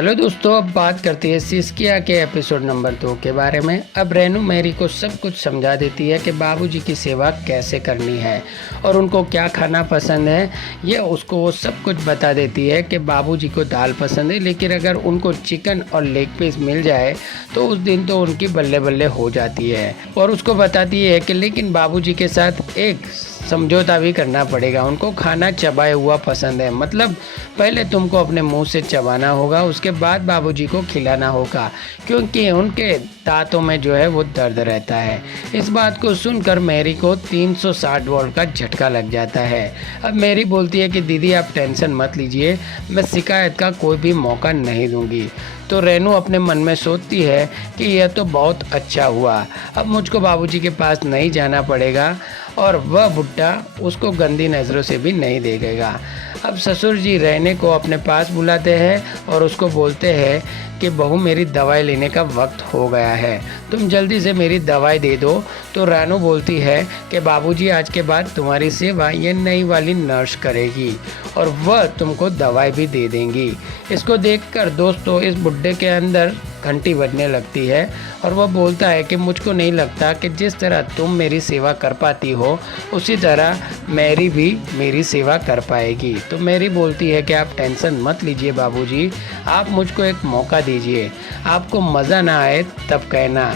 Hello दोस्तों, अब बात करते हैं सिस्किया के एपिसोड नंबर 2 के बारे में। अब रेनू मैरी को सब कुछ समझा देती है कि बाबूजी की सेवा कैसे करनी है और उनको क्या खाना पसंद है। ये उसको वो सब कुछ बता देती है कि बाबूजी को दाल पसंद है, लेकिन अगर उनको चिकन और लेग पीस मिल जाए तो उस दिन तो उनकी बल्ले बल्ले हो जाती है। और उसको बताती है कि लेकिन बाबूजी के साथ एक समझौता भी करना पड़ेगा, उनको खाना चबाया हुआ पसंद है। मतलब पहले तुमको अपने मुंह से चबाना होगा, उसके बाद बाबूजी को खिलाना होगा, क्योंकि उनके दांतों में जो है वो दर्द रहता है। इस बात को सुनकर मैरी को 360 वोल्ट का झटका लग जाता है। अब मैरी बोलती है कि दीदी आप टेंशन मत लीजिए, मैं शिकायत का कोई भी मौका नहीं दूंगी। तो रेनू अपने मन में सोचती है कि यह तो बहुत अच्छा हुआ, अब मुझको बाबूजी के पास नहीं जाना पड़ेगा और वह बुड्ढा उसको गंदी नज़रों से भी नहीं देखेगा। अब ससुर जी रहने को अपने पास बुलाते हैं और उसको बोलते हैं कि बहू मेरी दवाई लेने का वक्त हो गया है, तुम जल्दी से मेरी दवाई दे दो। तो रानू बोलती है कि बाबूजी आज के बाद तुम्हारी सेवा ये नई वाली नर्स करेगी और वह तुमको दवाई भी दे देंगी। इसको देखकर दोस्तों इस बुड्ढे के अंदर घंटी बजने लगती है और वह बोलता है कि मुझको नहीं लगता कि जिस तरह तुम मेरी सेवा कर पाती हो उसी तरह मैरी भी मेरी सेवा कर पाएगी। तो मैरी बोलती है कि आप टेंशन मत लीजिए बाबूजी, आप मुझको एक मौका दीजिए, आपको मज़ा ना आए तब कहना।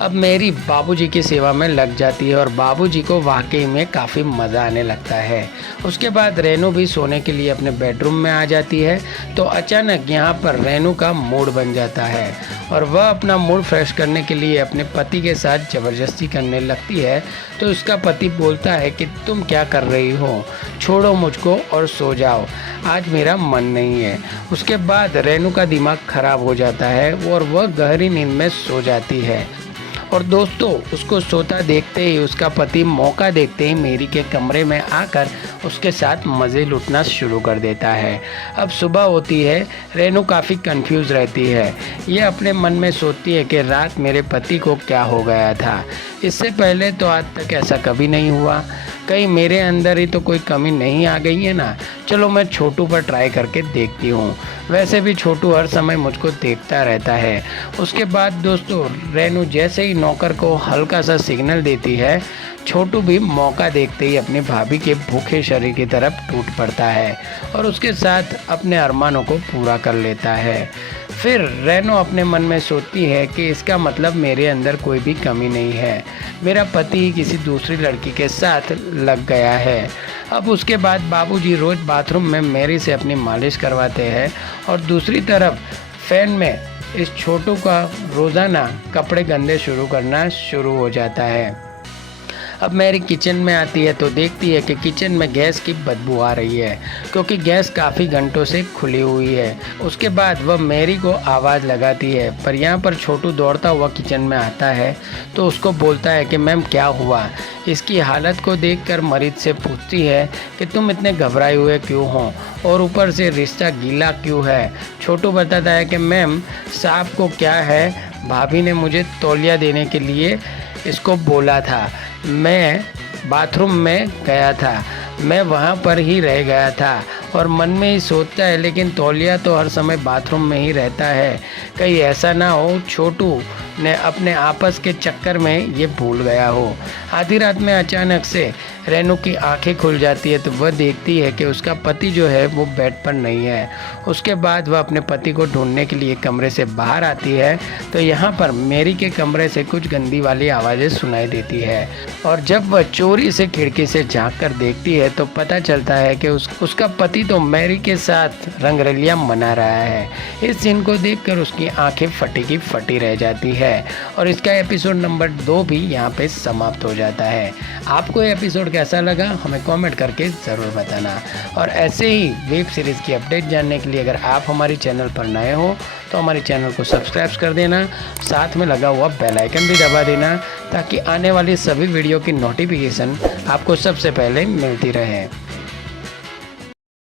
अब मैरी बाबूजी की सेवा में लग जाती है और बाबूजी को वाकई में काफ़ी मज़ा आने लगता है। उसके बाद रेनू भी सोने के लिए अपने बेडरूम में आ जाती है। तो अचानक यहाँ पर रेनू का मूड बन जाता है और वह अपना मूड फ्रेश करने के लिए अपने पति के साथ ज़बरदस्ती करने लगती है। तो उसका पति बोलता है कि तुम क्या कर रही हो, छोड़ो मुझको और सो जाओ, आज मेरा मन नहीं है। उसके बाद रेनू का दिमाग खराब हो जाता है और वह गहरी नींद में सो जाती है। और दोस्तों उसको सोता देखते ही उसका पति मौका देखते ही मैरी के कमरे में आकर उसके साथ मज़े लूटना शुरू कर देता है। अब सुबह होती है, रेनू काफ़ी कंफ्यूज रहती है। ये अपने मन में सोचती है कि रात मेरे पति को क्या हो गया था, इससे पहले तो आज तक ऐसा कभी नहीं हुआ, कहीं मेरे अंदर ही तो कोई कमी नहीं आ गई है ना। चलो मैं छोटू पर ट्राई करके देखती हूँ, वैसे भी छोटू हर समय मुझको देखता रहता है। उसके बाद दोस्तों रेनू जैसे ही नौकर को हल्का सा सिग्नल देती है, छोटू भी मौका देखते ही अपनी भाभी के भूखे शरीर की तरफ टूट पड़ता है और उसके साथ अपने अरमानों को पूरा कर लेता है। फिर रेनू अपने मन में सोचती है कि इसका मतलब मेरे अंदर कोई भी कमी नहीं है, मेरा पति किसी दूसरी लड़की के साथ लग गया है। अब उसके बाद बाबूजी रोज़ बाथरूम में मैरी से अपनी मालिश करवाते हैं और दूसरी तरफ फैन में इस छोटू का रोज़ाना कपड़े गंदे करना शुरू हो जाता है। अब मैरी किचन में आती है तो देखती है कि किचन में गैस की बदबू आ रही है, क्योंकि गैस काफ़ी घंटों से खुली हुई है। उसके बाद वह मैरी को आवाज़ लगाती है, पर यहाँ पर छोटू दौड़ता हुआ किचन में आता है तो उसको बोलता है कि मैम क्या हुआ। इसकी हालत को देखकर मरीज से पूछती है कि तुम इतने घबराए हुए क्यों हो और ऊपर से रिश्ता गीला क्यों है। छोटू बताता है कि मैम साहब को क्या है, भाभी ने मुझे तौलिया देने के लिए इसको बोला था, मैं बाथरूम में गया था, मैं वहाँ पर ही रह गया था और मन में ही सोचता है लेकिन तौलिया तो हर समय बाथरूम में ही रहता है, कहीं ऐसा ना हो छोटू ने अपने आपस के चक्कर में ये भूल गया हो। आधी रात में अचानक से रेनू की आंखें खुल जाती है तो वह देखती है कि उसका पति जो है वो बेड पर नहीं है। उसके बाद वह अपने पति को ढूंढने के लिए कमरे से बाहर आती है तो यहाँ पर मैरी के कमरे से कुछ गंदी वाली आवाज़ें सुनाई देती है और जब वह चोरी से खिड़की से झांक कर देखती है तो पता चलता है कि उसका पति तो मैरी के साथ रंगरलियाँ मना रहा है। इस सीन को देखकर उसकी आंखें फटी की फटी रह जाती है और इसका एपिसोड नंबर 2 भी यहाँ पे समाप्त हो जाता है। आपको ये एपिसोड कैसा लगा हमें कमेंट करके ज़रूर बताना और ऐसे ही वेब सीरीज़ की अपडेट जानने के लिए अगर आप हमारे चैनल पर नए हो तो हमारे चैनल को सब्सक्राइब कर देना, साथ में लगा हुआ बेल आइकन भी दबा देना ताकि आने वाली सभी वीडियो की नोटिफिकेशन आपको सबसे पहले मिलती रहे।